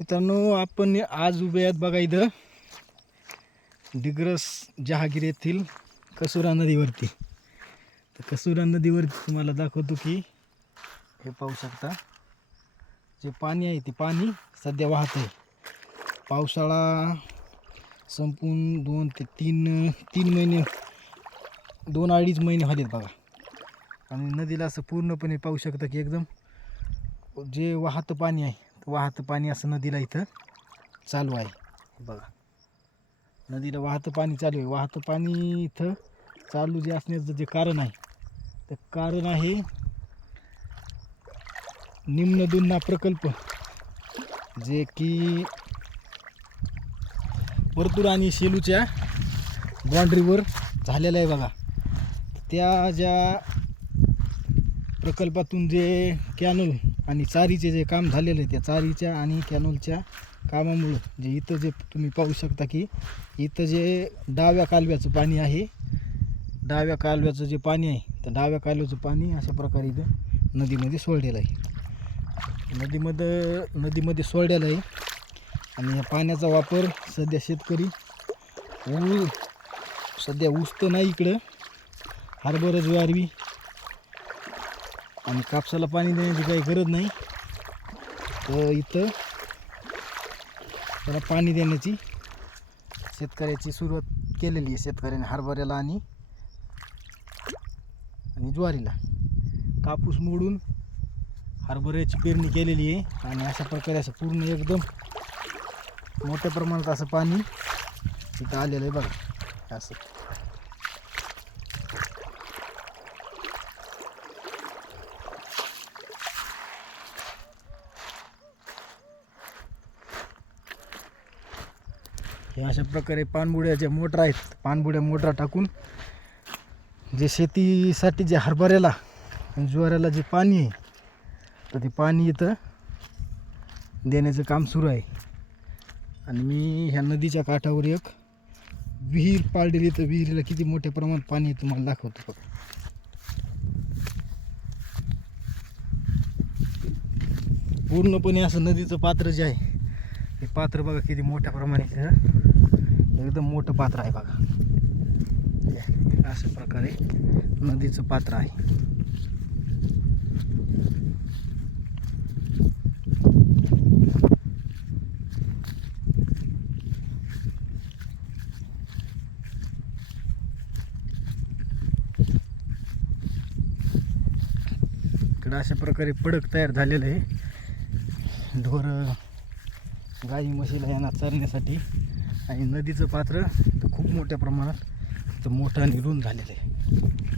मित्रांनो, आपण आज उभे आहेत बघा इथं दिग्रस जहागीर येथील कसुरा नदीवरती. तर कसुरा नदीवरती तुम्हाला दाखवतो की हे पाहू शकता, जे पाणी आहे ते पाणी सध्या वाहत आहे. पावसाळा संपून 2 ते 3 महिने 2-2.5 महिने झालेत बघा. आणि नदीला असं पूर्णपणे पाहू शकता की एकदम जे वाहतं पाणी आहे, वाहतं पाणी असं नदीला इथं चालू आहे बघा. नदीला वाहतं पाणी चालू आहे. वाहतं पाणी इथं चालू जे असण्याचं जे कारण आहे, ते कारण आहे निम्न दुन्ना प्रकल्प, जे की परतूर आणि शेलूच्या बाँड्रीवर झालेला आहे बघा. त्या ज्या प्रकल्पातून जे कॅनल आणि चारीचे जे काम झालेलं आहे, त्या चारीच्या आणि कॅनलच्या कामामुळं जे इथं जे तुम्ही पाहू शकता की इथं जे डाव्या कालव्याचं पाणी आहे, डाव्या कालव्याचं जे पाणी आहे, तर डाव्या कालव्याचं पाणी अशा प्रकारे इथं नदीमध्ये सोडलेलं आहे. नदीमध्ये सोडलेलं आहे. आणि या पाण्याचा वापर सध्या शेतकरी सध्या ऊस तर नाही इकडं, हरभरा ज्वारी आणि कापसाला पाणी देण्याची काही गरज नाही. तर इथं त्याला पाणी देण्याची शेतकऱ्याची सुरुवात केलेली आहे. शेतकऱ्याने हरभऱ्याला आणि ज्वारीला कापूस मोडून हरभऱ्याची पेरणी केलेली आहे. आणि अशा प्रकारे असं पूर्ण एकदम मोठ्या प्रमाणात असं पाणी इथं आलेलं आहे बघा. असं हे अशा प्रकारे पाणबुड्या ज्या मोटर आहेत, पाणबुड्या मोटर टाकून जे शेतीसाठी जे हरभऱ्याला आणि ज्वाऱ्याला जे पाणी आहे, तर ते पाणी इथं देण्याचं काम सुरू आहे. आणि मी ह्या नदीच्या काठावर एक विहीर पाडलेली, तर विहिरीला किती मोठ्या प्रमाणात पाणी आहे तुम्हाला दाखवतो बघा. पूर्णपणे असं नदीचं पात्र जे आहे, हे पात्र बघा किती मोठ्या प्रमाणात एकदम मोठं पात्र आहे बघा. अशा प्रकारे नदीचं पात्र आहे. इकडं अशा प्रकारे पडक तयार झालेलं आहे ढोर गाई म्हशीला यांना चरण्यासाठी. आणि नदीचं पात्र तर खूप मोठ्या प्रमाणात मोठं आणि रुंद झालेलं आहे.